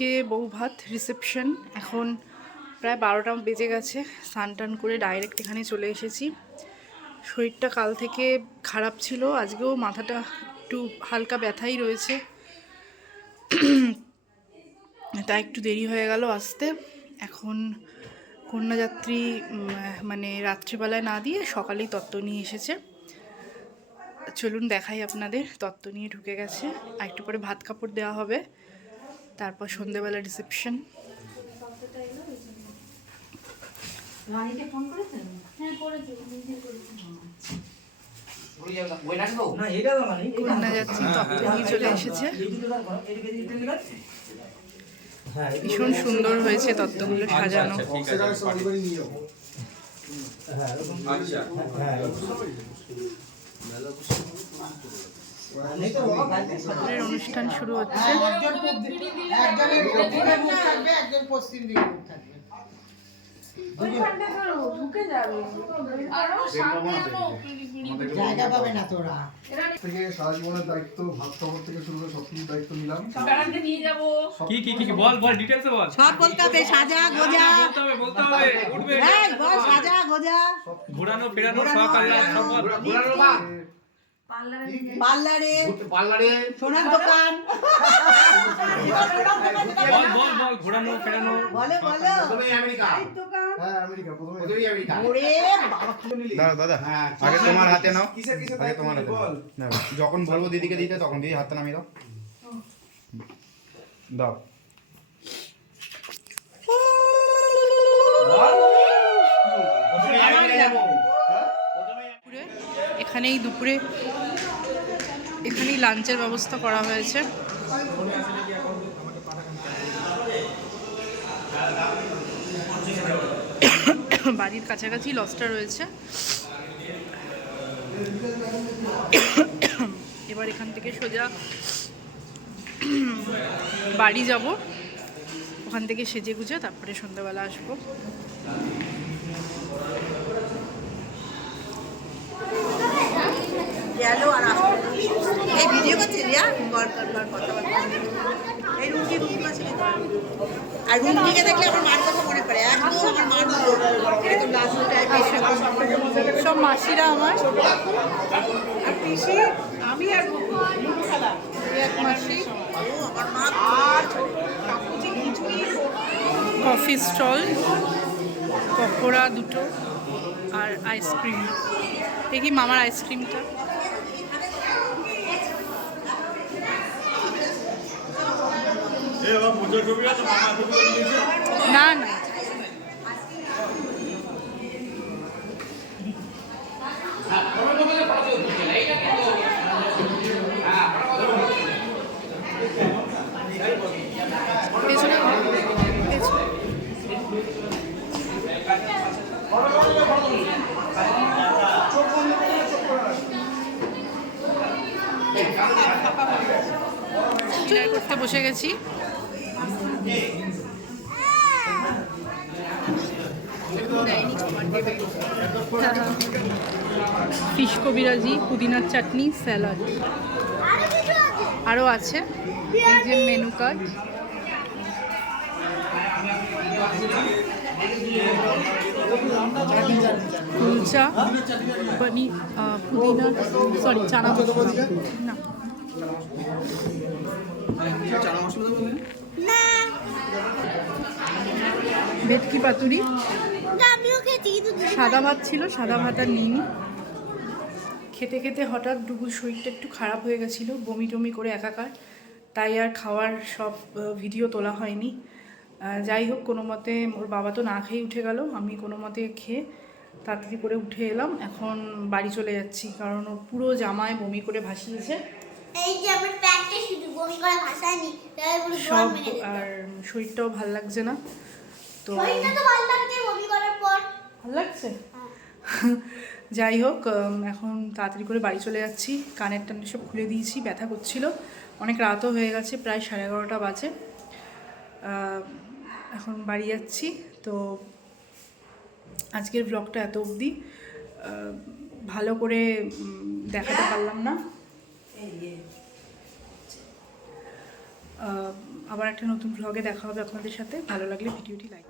আজকে বউ ভাত রিসেপশন। এখন প্রায় 12টা বেজে গেছে। স্নান টান করে ডাইরেক্ট এখানে চলে এসেছি। শরীরটা কাল থেকে খারাপ ছিল, আজকেও মাথাটা একটু হালকা ব্যথাই রয়েছে, তাই একটু দেরি হয়ে গেল আসতে। এখন কন্যাযাত্রী মানে রাত্রিবেলায় না দিয়ে সকালেই তত্ত্ব নিয়ে এসেছে। চলুন দেখাই আপনাদের। তত্ত্ব নিয়ে ঢুকে গেছে, আর একটু পরে ভাত কাপড় দেওয়া হবে, তারপর সন্ধ্যেবেলা রিসেপশন। কন্যাযাত্রী তত্ত্ব নিয়ে চলে এসেছে। ভীষণ সুন্দর হয়েছে তত্ত্বগুলো সাজানো। অনুষ্ঠান শুরু হচ্ছে। সারা জীবনের দায়িত্ব, ভাত খাবার থেকে শুরু করে সবকিছু দায়িত্ব নিলাম। কি বল ডিটেইলসে বল। সব বলতে হবে, সাজা গোজা বলতে হবে উঠবে। এই বল, সাজা গোজা, ঘোরানো ফেরানো সব আল্লাহ সব ঘোরানো না। পার্লারে সোনার দোকান, বল ঘোরানো ফেরানো বলো প্রথমে আমেরিকা। হ্যাঁ আমেরিকা, প্রথমেই আমেরিকা। ওরে বাবা, দাদা আগে তোমার হাতে নাও, আগে তোমার হাতে নাও। যখন বলবো দিদিকে দিতে তখন দিদি হাতটা নামিয়ে দাও। দাও। দুপুরে এখানেই লাঞ্চের ব্যবস্থা করা হয়েছে। বাড়ির কাছাকাছি লজটা রয়েছে। এবার এখান থেকে সোজা বাড়ি যাব, ওখান থেকে সেজে গুজে তারপরে সন্ধ্যাবেলা আসবো। গেল আর আসলো। এই ভিডিও করছি রিয়া, কথা এই রুমকি আছে। আর রুমকিকে দেখলে আমার মার কথা মনে পড়ে, একদম আমার মার মতো এরকম লাজু টাইপের। সব মাসিরা আমার, আর পিসি আমি আর খালা এক মাসি। আমার মা আর কাকুজি খিচুড়ি, কফি স্টল, পকোড়া দুটো আর আইসক্রিম। দেখি মামার আইসক্রিমটা। না না পেছনে ডিনার করতে বসে গেছি। ফিশ কবিরাজি, পুদিনার চাটনি, স্যালাড আরও আছে। এই যে মেনু কার্ড। কুলচা, পনির, পুদিনা, সরি চানা না, ভেটকি পাতুরি, সাদা ভাত ছিল, সাদা ভাত আর নিইনি। খেতে খেতে হঠাৎ ডুগুর শরীরটা একটু খারাপ হয়ে গেছিলো, বমি টমি করে একাকার, তাই আর খাওয়ার সব ভিডিও তোলা হয়নি। যাই হোক, কোনো মতে ওর বাবা তো না খেয়ে উঠে গেল, আমি কোনো মতে খেয়ে তাড়াতাড়ি করে উঠে এলাম। এখন বাড়ি চলে যাচ্ছি, কারণ ওর পুরো জামায় বমি করে ভাসিয়েছে সব, আর শরীরটাও ভাল লাগছে না। তো ভাল লাগছে। যাই হোক, এখন তাড়াতাড়ি করে বাড়ি চলে যাচ্ছি। কানের টানে সব খুলে দিয়েছি, ব্যথা করছিল, অনেক রাতও হয়ে গেছে, প্রায় 11:30 বাজে। এখন বাড়ি যাচ্ছি। তো আজকের ব্লগটা এত অবধি, ভালো করে দেখাতে পারলাম না। আবার একটা নতুন ব্লগে দেখা হবে আপনাদের সাথে। ভালো লাগলে ভিডিওটি লাইক